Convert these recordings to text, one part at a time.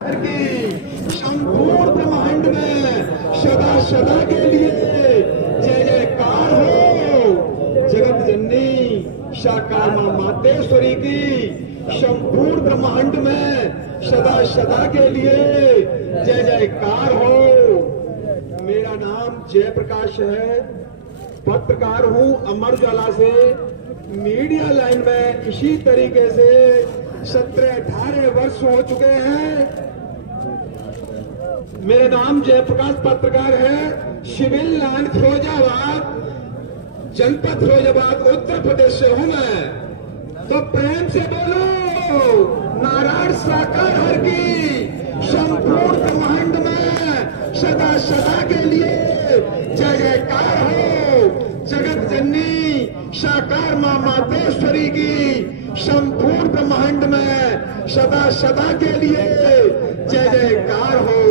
की संपूर्ण ब्रह्मांड में सदा सदा के लिए जय जयकार हो। जगत जननी साकार मां मातेश्वरी की संपूर्ण ब्रह्मांड में सदा सदा के लिए जय जयकार हो। मेरा नाम जयप्रकाश है, पत्रकार हूं अमर उजाला से। मीडिया लाइन में इसी तरीके से 17-18 वर्ष हो चुके हैं। मेरा नाम जयप्रकाश पत्रकार है। सिविल लाइन फिरोजाबाद, जनपद फिरोजाबाद, उत्तर प्रदेश से हूं मैं। तो प्रेम से बोलो नारायण साकार हर की संपूर्ण ब्रह्मांड में सदा सदा के लिए जय जयकार हो। जगत जननी साकार मां मातेश्वरी की संपूर्ण ब्रह्मांड में सदा सदा के लिए जय जयकार हो।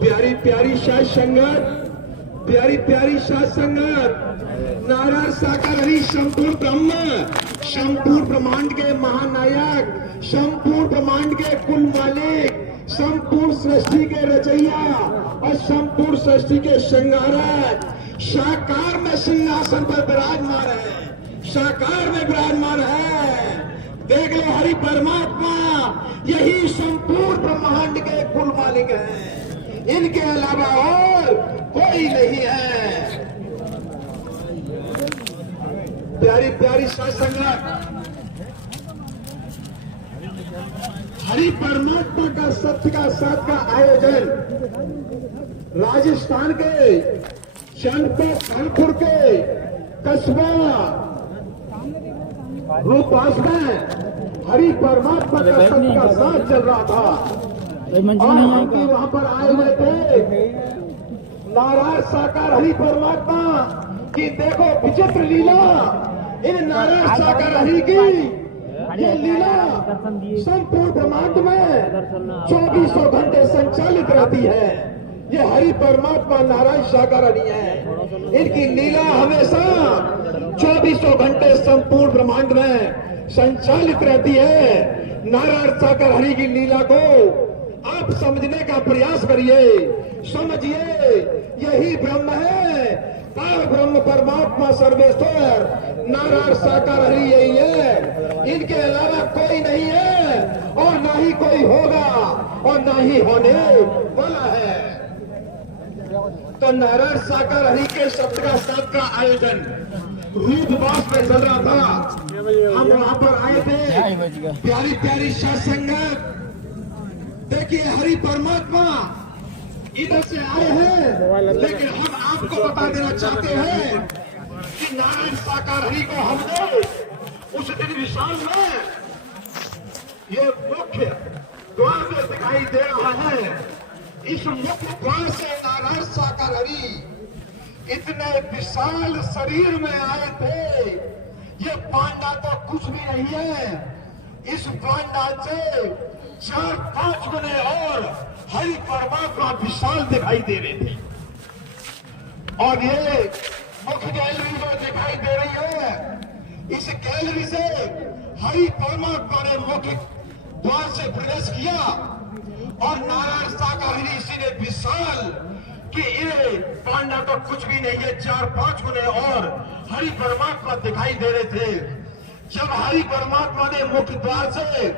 प्यारी प्यारी साध संगत, प्यारी प्यारी साध संगत, नारायण साकार हरि संपूर्ण ब्रह्म, संपूर्ण ब्रह्मांड के महानायक, संपूर्ण ब्रह्मांड के कुल मालिक, संपूर्ण सृष्टि के रचैया और संपूर्ण सृष्टि के श्रृंगारक साकार में सिंहासन पर विराजमान है, साकार में विराजमान है। देख लो हरि परमात्मा यही संपूर्ण ब्रह्मांड के कुल मालिक है, इनके अलावा और कोई नहीं है। प्यारी प्यारी साध संगत, हरि परमात्मा का सत्य का साथ का आयोजन राजस्थान के जनपद कानपुर के कस्बा रूपास में हरि परमात्मा का सत्य का साथ चल रहा था और हम भी वहां पर आए हुए थे। नारायण साकार हरि परमात्मा की देखो विचित्र लीला, इन नारायण साकार हरि की ये लीला संपूर्ण ब्रह्मांड में 2400 घंटे संचालित रहती है। ये हरि परमात्मा नारायण साकार हरि है, इनकी लीला हमेशा 2400 घंटे संपूर्ण ब्रह्मांड में संचालित रहती है। नारायण साकार हरि की लीला को आप समझने का प्रयास करिए, समझिए यही ब्रह्म है, पर ब्रह्म परमात्मा सर्वेश्वर नारायण साकार हरि यही है, इनके अलावा कोई नहीं है और ना ही कोई होगा और ना ही होने वाला है। तो नारायण साकार हरि के शब्द का साथ का आयोजन रूपवास में चल रहा था। हम वहां पर आए थे। प्यारी प्यारी साध संगत, देखिए हरि परमात्मा इधर से आए हैं, लेकिन हम आपको बता देना चाहते हैं कि नारायण साकार हरि को हमने उस दिन विशाल में ये मुख्य द्वार में दिखाई दे रहा है। इस मुख्य द्वार से नारायण साकार हरि इतने विशाल शरीर में आए थे। ये पांडा तो कुछ भी नहीं है, इस पांडा से 4-5 गुने और हरि परमात्मा विशाल दिखाई दे रहे थे। और ये मुख्य गैलरी जो दिखाई दे रही है, इस गैलरी से हरि परमात्मा ने मुख्य द्वार से प्रवेश किया और नारायण साकार हरि इसी ने विशाल कि ये पांडा तो कुछ भी नहीं है, 4-5 गुने और हरि परमात्मा दिखाई दे रहे थे। जब हरि परमात्मा ने मुख्य द्वार से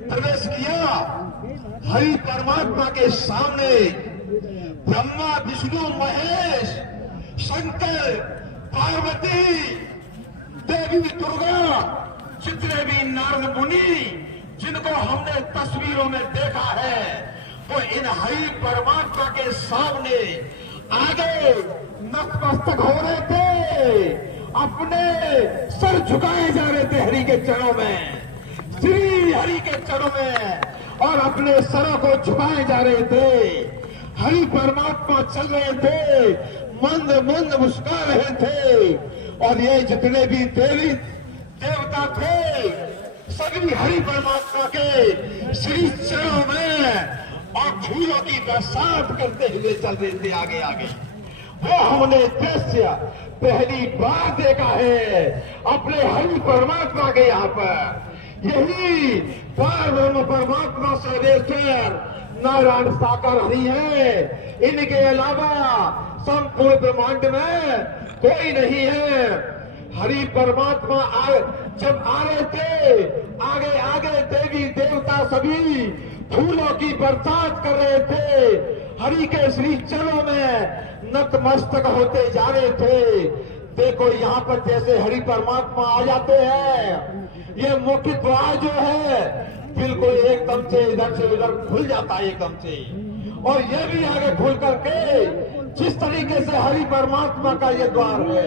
प्रवेश किया, हरि परमात्मा के सामने ब्रह्मा विष्णु महेश शंकर पार्वती देवी दुर्गा जितने भी नारद मुनि जिनको हमने तस्वीरों में देखा है, वो इन हरि परमात्मा के सामने आगे नतमस्तक हो रहे थे, अपने सर झुकाए जा रहे थे हरि के चरणों में, श्री हरि के चरणों में, और अपने सरों को झुकाए जा रहे थे। हरि परमात्मा चल रहे थे, मंद मंद मुस्कुरा रहे थे, और ये जितने भी देवी देवता थे सभी हरि परमात्मा के श्री चरणों में और फूलों की बरसात करते हुए चल रहे थे आगे आगे। वो हमने दृश्य पहली बार देखा है अपने हरि परमात्मा के यहाँ पर। यही परम परमात्मा सर्वेश्वर नारायण साकार हरि है। इनके अलावा संपूर्ण ब्रह्मांड में कोई नहीं है। हरि परमात्मा जब आ रहे थे, आगे आगे देवी देवता सभी फूलों की बरसात कर रहे थे, हरि के श्री चरणों में नतमस्तक होते जा रहे थे। देखो यहाँ पर जैसे हरि परमात्मा आ जाते हैं, ये मुख्य द्वार जो है बिल्कुल एकदम से इधर से उधर खुल जाता है एकदम से, और ये भी आगे खुल करके जिस तरीके से हरि परमात्मा का ये द्वार है,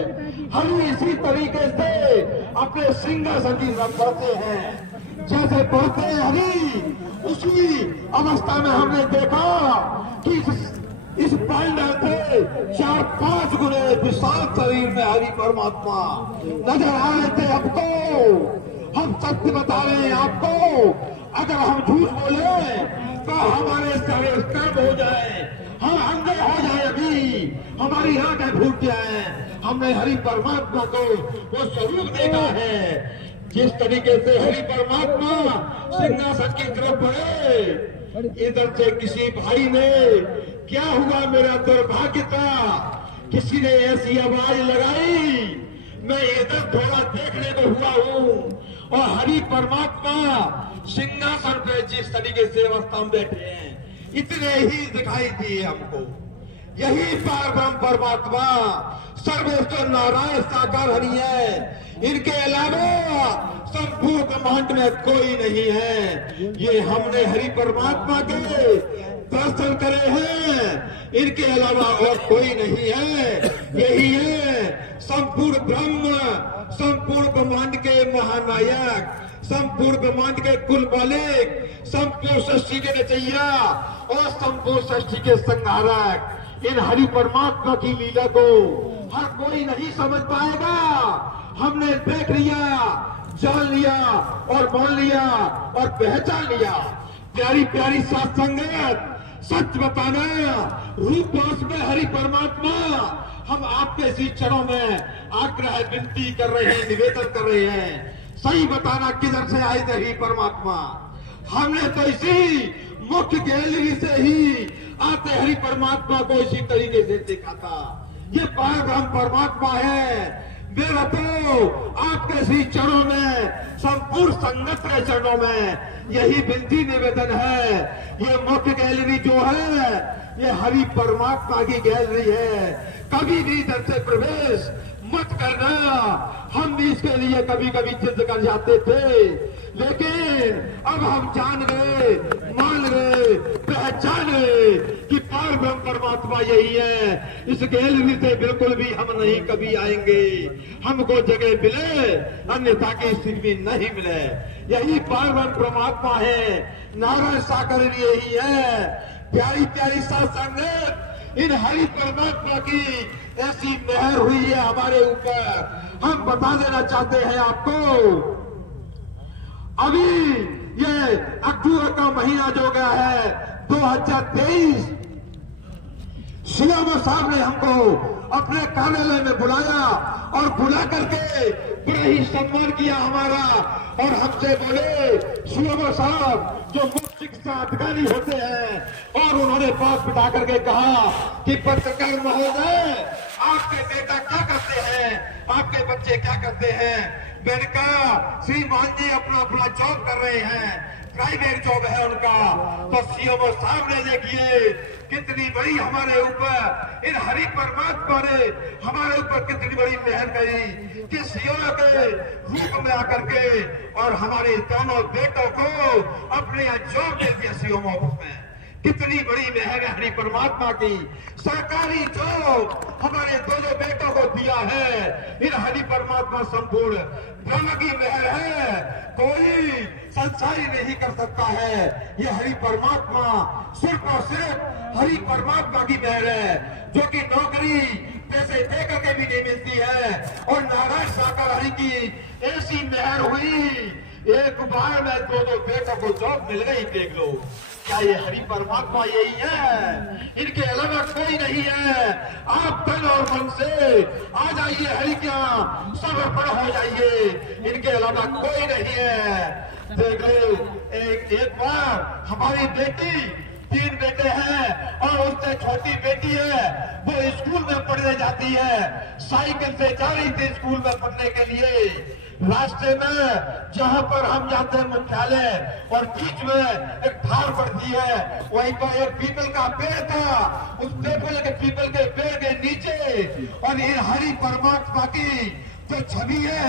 हरि इसी तरीके से अपने सिंहासन की तरफ बढ़ते हैं। जैसे बढ़ते हैं हरि, उसी अवस्था में हमने देखा कि इस पांडव थे 4-5 गुने विशाल शरीर में हरि परमात्मा नजर आ रहे थे। अब तो हम सत्य बता रहे हैं आपको, अगर हम झूठ बोले तो हमारे सारे कर्म हो जाए, हम अंधे हो जाए, अभी हमारी आंखें फूट जाए। हमने हरि परमात्मा को वो स्वरूप देखा है। जिस तरीके से हरि परमात्मा सिंहासन की तरफ बढ़े, इधर से किसी भाई ने क्या हुआ मेरा दुर्भाग्य था, किसी ने ऐसी आवाज लगाई, मैं इधर थोड़ा देखने को हुआ हूँ, और हरि परमात्मा सिंहासन पे जिस तरीके से अवस्था में बैठे हैं, इतने ही दिखाई दिए हमको। यही परम परमात्मा सर्वेश्वर नारायण साकार हरि है। इनके अलावा संपूर्ण ब्रह्मांड में कोई नहीं है। ये हमने हरि परमात्मा के दर्शन करे हैं, इनके अलावा और कोई नहीं है। यही है संपूर्ण ब्रह्म, संपूर्ण ब्रह्मांड के महानायक, संपूर्ण ब्रह्मांड के कुल मालिक, संपूर्ण सृष्टि के रचयिता और संपूर्ण सृष्टि के संहारक। इन हरि परमात्मा की लीला को हर कोई नहीं समझ पाएगा। हमने देख लिया, जान लिया और मान लिया और पहचान लिया। प्यारी प्यारी साथ संगत, सच बताना, रूपवास में हरि परमात्मा हम आपके इसी चरणों में आग्रह विनती कर रहे हैं, निवेदन कर रहे हैं। सही बताना किधर से आए थे हरि परमात्मा? हमने तो इसी मुख्य गैलरी से ही आते हरि परमात्मा को इसी तरीके से देखा था। ये परम परमात्मा है। मेरा तो आपके श्री चरणों में, संपूर्ण संगत के चरणों में यही विनती निवेदन है। ये मुख्य गैलरी जो है, ये हरि परमात्मा की गैलरी है। कभी भी इधर से प्रवेश मत करना। हम भी इसके लिए कभी कभी जिद कर जाते थे, लेकिन अब हम जान गए, मान गए, पहचान गए कि परम परमात्मा यही है। इस गैलरी से बिल्कुल भी हम नहीं कभी आएंगे। हमको जगह मिले, अन्यथा की स्थिति नहीं मिले। यही परम परमात्मा है, नारायण साकार यही है। प्यारी प्यारी साथ संगत, इन हरि परमात्मा की ऐसी मेहर हुई है हमारे ऊपर। हम बता देना चाहते हैं आपको, अभी ये अक्टूबर का महीना जो गया है 2023, सीएम साहब ने हमको अपने कार्यालय में बुलाया और बुला करके बड़ा ही सम्मान किया हमारा, और हमसे बोले सीएम साहब जो मुख्य शिक्षा अधिकारी होते हैं, और उन्होंने पास बिठा करके कहा कि पत्रकार महोदय, आपके बेटा क्या करते हैं, आपके बच्चे क्या करते हैं? मैंने कहा श्रीमान जी अपना अपना जॉब कर रहे हैं, प्राइवेट जॉब है उनका। तो सीएम साहब ने देखिए कितनी बड़ी हमारे ऊपर, इन हरि परमात्मा ने हमारे ऊपर कितनी बड़ी मेहर करी कि सीएम के रूप में आकर के और हमारे दोनों बेटों को अपने यहाँ जॉब दे दिया सीएम ऑफिस में। कितनी बड़ी मेहर है हरि परमात्मा की। सरकारी जॉब हमारे दोनों बेटों को दिया है, इन हरि परमात्मा संपूर्ण ब्रह्म की मेहर है। कोई संसारी नहीं कर सकता है। ये हरि परमात्मा सिर्फ और सिर्फ हरि परमात्मा की मेहर है, जो कि नौकरी पैसे दे करके भी नहीं मिलती है। और नारायण साकार हरि की ऐसी मेहर हुई, एक बार में दोनों बेटों को जॉब मिल गई। देख लो क्या ये हरि परमात्मा यही है? इनके अलावा कोई नहीं है। आप तन और मन से आ जाइए हरि के यहाँ, सब अर्पण हो जाइए। इनके अलावा कोई नहीं है। देख लो, एक बार हमारी बेटी, 3 बेटे हैं और उससे छोटी बेटी है, वो स्कूल में पढ़ने जाती है। साइकिल से जा रही थी स्कूल में पढ़ने के लिए। रास्ते में जहां पर हम जाते हैं मुख्यालय, और बीच में एक धार पड़ती है, वहीं पर एक पीपल का पेड़ था। उस पीपल के पेड़ के नीचे और ये हरि परमात्मा की जो छवि है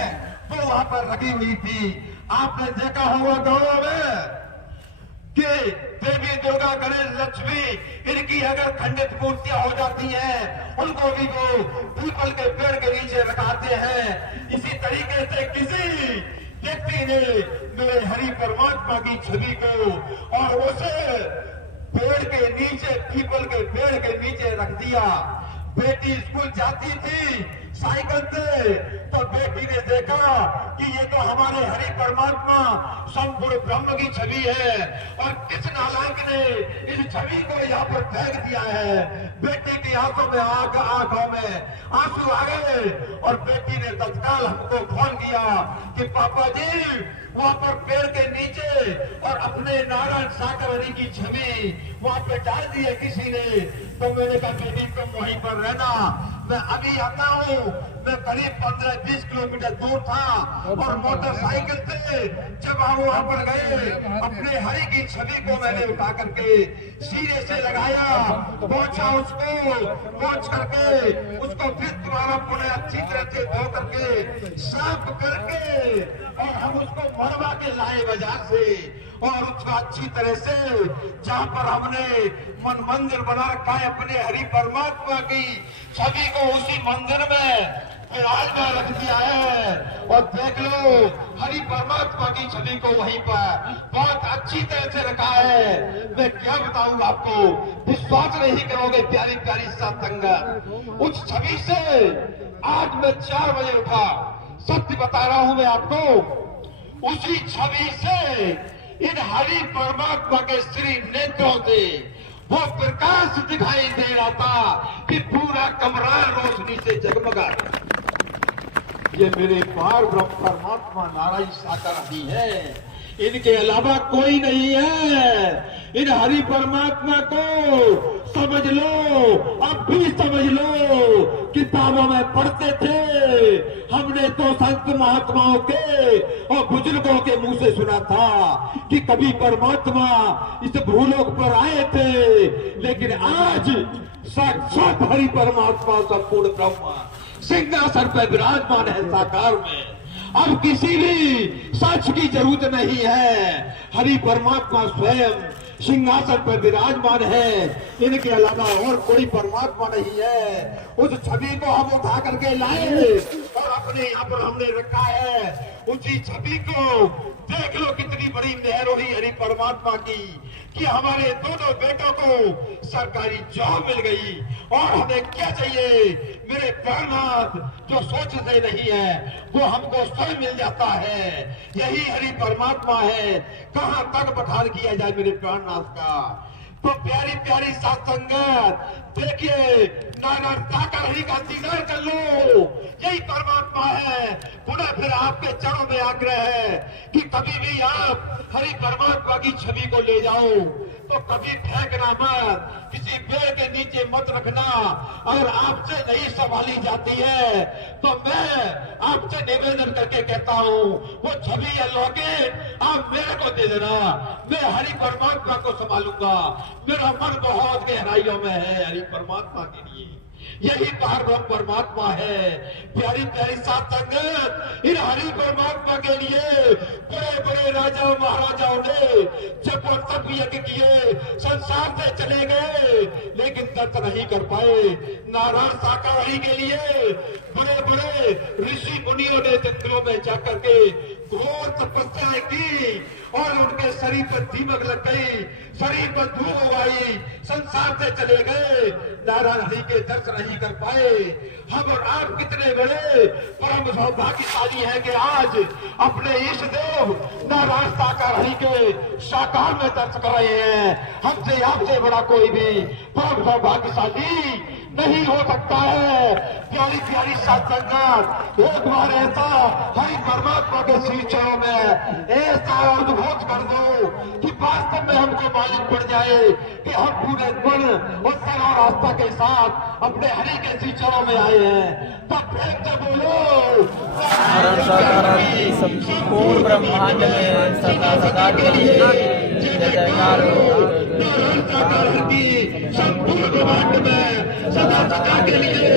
वो वहां पर रखी हुई थी। आपने देखा होगा गाँव में कि देवी दुर्गा गणेश लक्ष्मी इनकी अगर खंडित मूर्तियां हो जाती हैं, उनको भी वो पीपल के पेड़ के नीचे रखाते हैं। इसी तरीके से किसी व्यक्ति ने मेरे हरि परमात्मा की छवि को और उसे पेड़ के नीचे, पीपल के पेड़ के नीचे रख दिया। बेटी स्कूल जाती थी साइकिल से, तो बेटी ने देखा कि ये तो हमारे हरि परमात्मा संपूर्ण ब्रह्म की छवि है, और किस नालायक ने इस छवि को यहाँ पर फेंक दिया है। बेटी की आंखों में आंसू आ गए, और बेटी ने तत्काल हमको फोन किया कि पापा जी वहाँ पर पेड़ के नीचे और अपने नारायण साकर हरि की छवि वहाँ पे डाल दी है किसी ने। तो मैंने कहा बेटी तुम वहीं पर रहना, मैं अभी आता हूँ। मैं करीब 15-20 किलोमीटर दूर था, और मोटरसाइकिल से जब हम वहाँ पर गए, अपने हरि की छवि को मैंने उठा करके सीधे से लगाया, पहुंचा उसको, पहुंच करके उसको फिर दोबारा पुनः अच्छी तरह से धो करके साफ करके, और हम उसको मरवा के लाए बाजार से, और उसका अच्छी तरह से जहाँ पर हमने मन मंदिर बना रखा है अपने हरि परमात्मा की छवि को, उसी मंदिर में विराजमान रख दिया है। और देख लो हरि परमात्मा की छवि को वहीं पर बहुत अच्छी तरह से रखा है। मैं क्या बताऊं आपको, विश्वास नहीं करोगे प्यारी प्यारी सत्संगत। उस छवि से आज मैं 4 बजे उठा, सत्य बता रहा हूं मैं आपको। उसी छवि से, इन हरि परमात्मा के श्री नेत्रों से वो प्रकाश दिखाई दे रहा था कि पूरा कमरा रोशनी से जगमगा। ये मेरे पार ब्रह्म परमात्मा नारायण साकार हरि है, इनके अलावा कोई नहीं है। इन हरि परमात्मा को समझ लो, अब भी समझ लो। किताबों में पढ़ते थे, हमने तो संत महात्माओं के और बुजुर्गों के मुंह से सुना था कि कभी परमात्मा इस भूलोक पर आए थे, लेकिन आज साक्षात हरि परमात्मा संपूर्ण ब्रह्म सिंहासन पर विराजमान है साकार में। अब किसी भी सच की जरूरत नहीं है, हरि परमात्मा स्वयं सिंहासन पर विराजमान है, इनके अलावा और कोई परमात्मा नहीं है। उस छवि को हम उठा करके लाए और अपने यहाँ पर हमने रखा है। उसी छवि को देख लो कितनी बड़ी मेहर हुई हरि परमात्मा की कि हमारे दोनों बेटों को सरकारी जॉब मिल गई। और हमें क्या चाहिए, मेरे प्राणनाथ जो सोचते नहीं है वो हमको स्वयं मिल जाता है। यही हरि परमात्मा है, कहां तक बखान किया जाए मेरे प्राणनाथ का। तो प्यारी प्यारी साथ संगत देखिए, नारायण साकार हरि का दीदार कर लो, यही परमात्मा है। पुनः फिर आपके चरणों में आग्रह है कि कभी भी आप हरि परमात्मा की छवि को ले जाओ तो कभी फेंकना मत, किसी पेड़ के नीचे मत रखना। अगर आपसे नहीं संभाली जाती है तो मैं आपसे निवेदन करके कहता हूँ वो छवि या लॉकेट आप मेरे को दे देना, मैं हरि परमात्मा को संभालूंगा। मेरा मन बहुत गहराइयों में है हरि परमात्मा के लिए, यही पार ब्रह्म परमात्मा है। प्यारी प्यारी साथ संगत, इन हरि परमात्मा के लिए बड़े बड़े राजा महाराजाओं ने जब वो तप यज्ञ किए, संसार से चले गए लेकिन दर्द नहीं कर पाए। नारायण साकार हरि के लिए बड़े बड़े ऋषि मुनियों ने जंगलों में जाकर के घोर तपस्याएं की और उनके शरीर पर दीमक लग गई, शरीर पर धूल आई, संसार से चले गए, नारायण हरि के दर्शन नहीं कर पाए। हम और आप कितने बड़े परम सौभाग्यशाली हैं कि आज अपने इष्ट देव नारायण साकार हरि के साकार में दर्शन कर रहे हैं। हमसे आपसे बड़ा कोई भी परम सौभाग्यशाली नहीं हो सकता है। प्यारी प्यारी साथ संगत, एक बार ऐसा हरि परमात्मा के श्री चरणों में ऐसा अनुभव कर दो कि वास्तव में हमको मालूम पड़ जाए कि हम पूरे मन और तन और आस्था के साथ अपने हरि के श्री चरणों में आए हैं। तब प्रेम से बोलो संपूर्ण ब्रह्मांड में सदा सदा के लिए जय जयकार हो। नारायण साकार हरि की संपूर्ण ब्रह्मांड में सदा सदा के लिए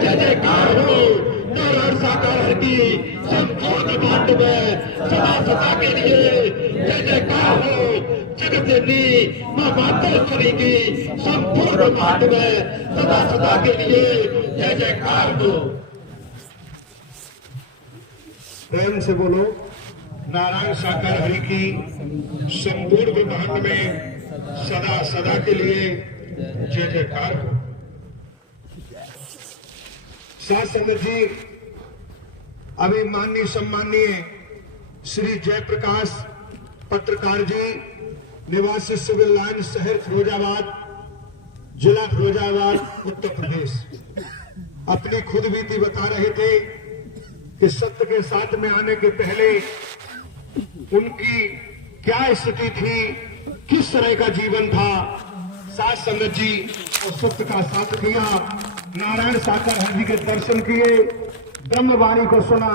जय जयकार हो। नारायण साकार हरि की संपूर्ण ब्रह्मांड में सदा सदा के लिए जय जयकार हो। जगत जननी मां मातेश्वरी की संपूर्ण ब्रह्मांड में सदा सदा के लिए जय जयकार हो। प्रेम से बोलो नारायण साकार हरि की संपूर्ण ब्रह्मांड में सदा सदा के लिए जय जयकार हो। साथ संगत जी, अभी माननीय सम्माननीय श्री जयप्रकाश पत्रकार जी, निवासी सिविल लाइन, शहर फिरोजाबाद, जिला फिरोजाबाद, उत्तर प्रदेश, अपनी खुद बीती बता रहे थे कि सत्य के साथ में आने के पहले उनकी क्या स्थिति थी, किस तरह का जीवन था। साथ संगत जी और सत्य का साथ किया, नारायण साकार हरि जी के दर्शन किए, ब्रह्मवाणी को सुना,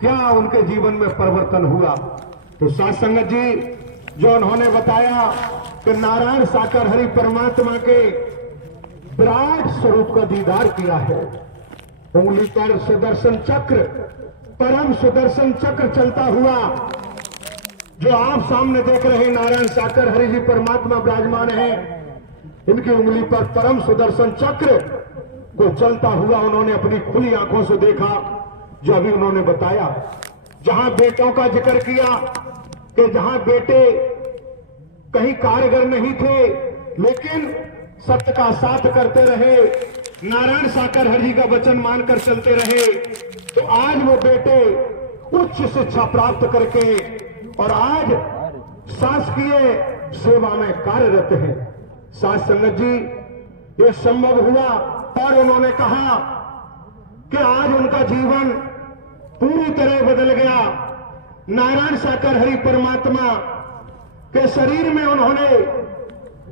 क्या उनके जीवन में परिवर्तन हुआ। तो साथ संगत जी, जो उन्होंने बताया कि नारायण साकार हरि परमात्मा के विराट स्वरूप का दीदार किया है। उंगली पर सुदर्शन चक्र, परम सुदर्शन चक्र चलता हुआ जो आप सामने देख रहे हैं, नारायण साकार हरि जी परमात्मा विराजमान है। इनकी उंगली पर परम सुदर्शन चक्र को चलता हुआ उन्होंने अपनी खुली आंखों से देखा, जो अभी उन्होंने बताया। जहां बेटों का जिक्र किया कि जहां बेटे कहीं कारगर नहीं थे, लेकिन सत्य का साथ करते रहे, नारायण साकार हरि जी का वचन मानकर चलते रहे, तो आज वो बेटे उच्च शिक्षा प्राप्त करके और आज शासकीय सेवा में कार्यरत हैं। साथ संगत जी, ये संभव हुआ और उन्होंने कहा कि आज उनका जीवन पूरी तरह बदल गया। नारायण साकार हरि परमात्मा के शरीर में उन्होंने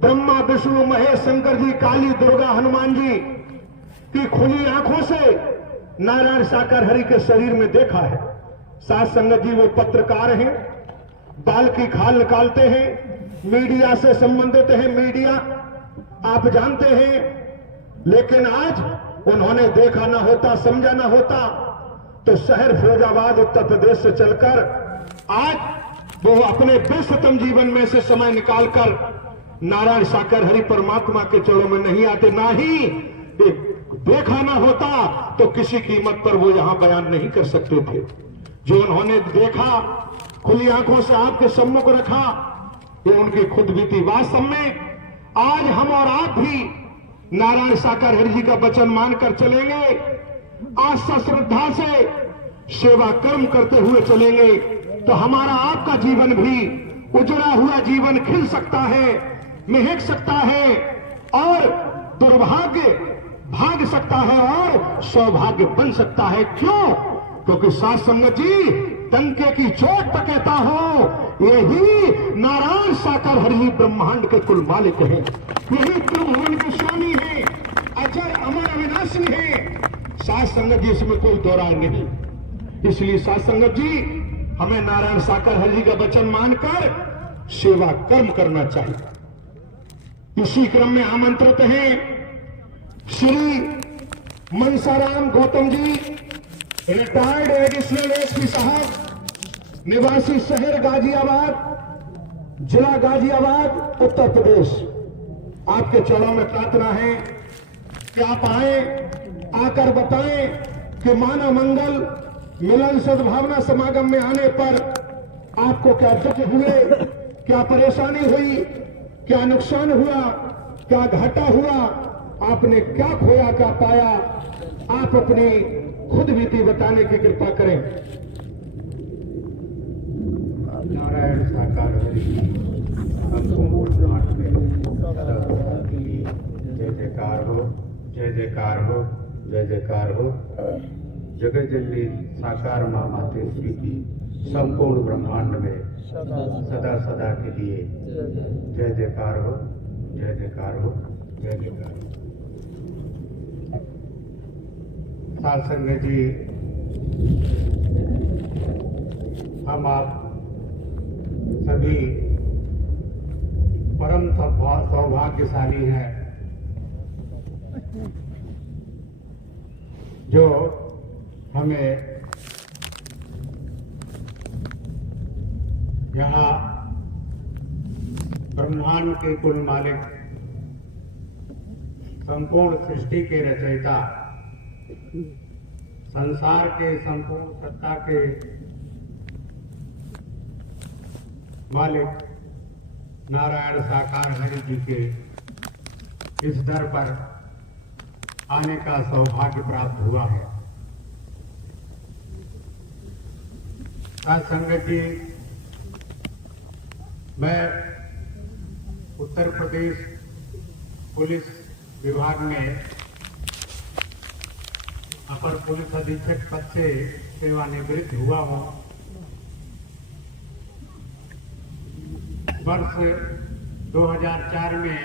ब्रह्मा विष्णु महेश शंकर जी, काली दुर्गा हनुमान जी की खुली आंखों से नारायण साकार हरि के शरीर में देखा है। साथ संगत जी, वो पत्रकार हैं, बाल की खाल निकालते हैं, मीडिया से संबंधित है, मीडिया आप जानते हैं। लेकिन आज उन्होंने देखा ना होता, समझा ना होता, तो शहर फिरोजाबाद उत्तर प्रदेश से चलकर आज वो अपने व्यस्ततम जीवन में से समय निकालकर नारायण साकार हरि परमात्मा के चरणों में नहीं आते। ना ही देखा ना होता तो किसी कीमत पर वो यहां बयान नहीं कर सकते थे। जो उन्होंने देखा, खुली आंखों से आपके सम्मुख रखा, ये उनकी खुद बीती। वास्तव में आज हम और आप भी नारायण साकार हरि जी का वचन मानकर चलेंगे, आस्था श्रद्धा से सेवा कर्म करते हुए चलेंगे, तो हमारा आपका जीवन भी उजड़ा हुआ जीवन खिल सकता है, महक सकता है और दुर्भाग्य भाग सकता है और सौभाग्य बन सकता है। क्यों? क्योंकि साथ संगत जी, डंके की चोट पर कहता हो, यही नारायण साकार हरि जी ब्रह्मांड के कुल मालिक हैं, यही त्रिभुवन के स्वामी है, अजर अमर अविनाशी है। साथ संगत जी, इसमें कोई दो राय नहीं। इसलिए साथ संगत जी, हमें नारायण साकार हरि जी का वचन मानकर सेवा कर्म करना चाहिए। इसी क्रम में आमंत्रित हैं Shri Mansaram Gautam ji, retired additional SP साहब, निवासी शहर गाजियाबाद, जिला गाजियाबाद, उत्तर प्रदेश। आपके चरणों में प्रार्थना है कि आप आए, आकर बताएं कि मानव मंगल मिलन सद्भावना समागम में आने पर आपको क्या दुख हुए, क्या परेशानी हुई, क्या नुकसान हुआ, क्या घाटा हुआ, आपने क्या खोया, क्या पाया, आप अपनी खुद बीती बताने की कृपा करें। नारायण साकार हरि संपूर्ण ब्रह्मांड में सदा सदा के लिए जय जयकार हो, जय जयकार हो, जय जयकार हो। जगत जननी साकार मां मातेश्वरी की संपूर्ण ब्रह्मांड में सदा सदा के लिए जय जयकार हो, जय जयकार हो, जय जयकार हो। साध संगत जी, हम आप सभी परम सौभाग्यशाली हैं जो हमें यहाँ ब्रह्मांड के कुल मालिक, संपूर्ण सृष्टि के रचयिता, संसार के संपूर्ण सत्ता के मालिक नारायण साकार हरि जी के इस दर पर आने का सौभाग्य प्राप्त हुआ है। साथ संगत जी, मैं उत्तर प्रदेश पुलिस विभाग में अपर पुलिस अधीक्षक पद से सेवानिवृत्त हुआ हूँ। वर्ष 2004 में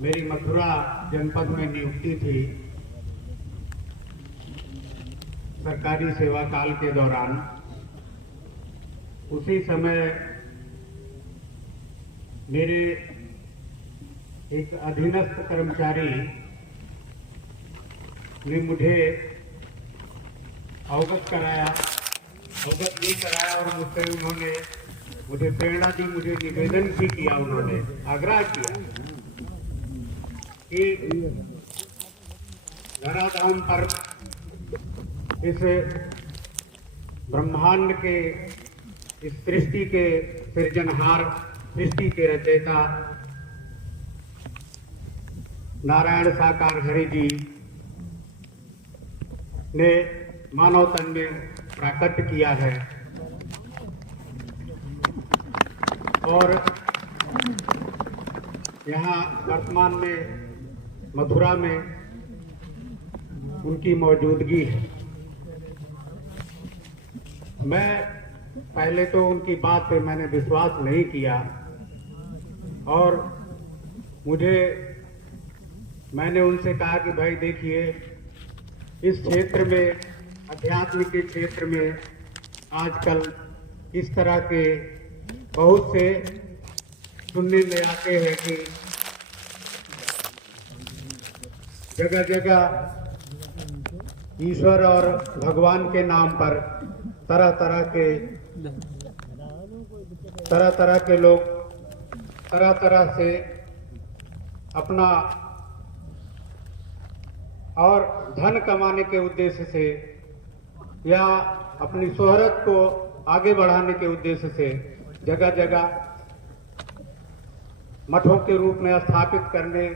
मेरी मथुरा जनपद में नियुक्ति थी। सरकारी सेवा काल के दौरान उसी समय मेरे एक अधीनस्थ कर्मचारी ने मुझे अवगत नहीं कराया और मुझसे उन्होंने मुझे प्रेरणा दी, मुझे निवेदन भी किया, उन्होंने आग्रह किया कि धराधाम पर इस ब्रह्मांड के, इस सृष्टि के सृजनहार, सृष्टि के रचयिता नारायण साकार हरि जी ने मानव तन में प्राकट्य किया है और यहाँ वर्तमान में मथुरा में उनकी मौजूदगी है। मैं पहले तो उनकी बात पे मैंने विश्वास नहीं किया और मैंने उनसे कहा कि भाई देखिए, इस क्षेत्र में, अध्यात्म के क्षेत्र में आजकल इस तरह के बहुत से सुनने में आते हैं कि जगह जगह ईश्वर और भगवान के नाम पर तरह तरह के लोग तरह तरह से अपना और धन कमाने के उद्देश्य से या अपनी शोहरत को आगे बढ़ाने के उद्देश्य से जगह जगह मठों के रूप में स्थापित करने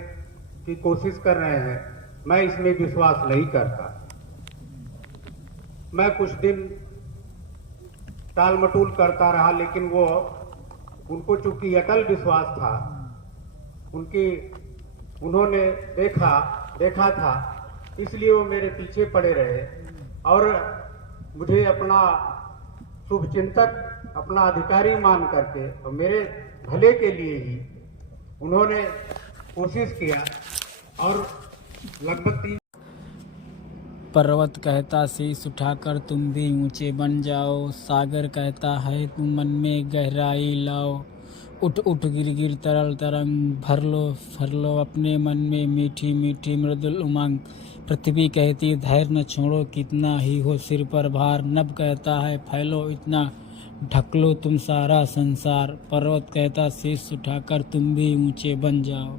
की कोशिश कर रहे हैं। मैं इसमें विश्वास नहीं करता। मैं कुछ दिन टाल मटोल करता रहा, लेकिन उनको चूंकि अटल विश्वास था, उन्होंने देखा था, इसलिए वो मेरे पीछे पड़े रहे और मुझे अपना शुभचिंतक, अपना अधिकारी मान करके और मेरे भले के लिए ही उन्होंने कोशिश किया और लगभग 3 पर्वत कहता शीश उठाकर तुम भी ऊंचे बन जाओ, सागर कहता है तुम मन में गहराई लाओ, उठ उठ गिर गिर तरल तरंग भर लो अपने मन में मीठी मीठी मृदुल उमंग, पृथ्वी कहती धैर्य न छोड़ो कितना ही हो सिर पर भार, नभ कहता है फैलो इतना ढक लो तुम सारा संसार, पर्वत कहता शीश उठाकर तुम भी ऊंचे बन जाओ।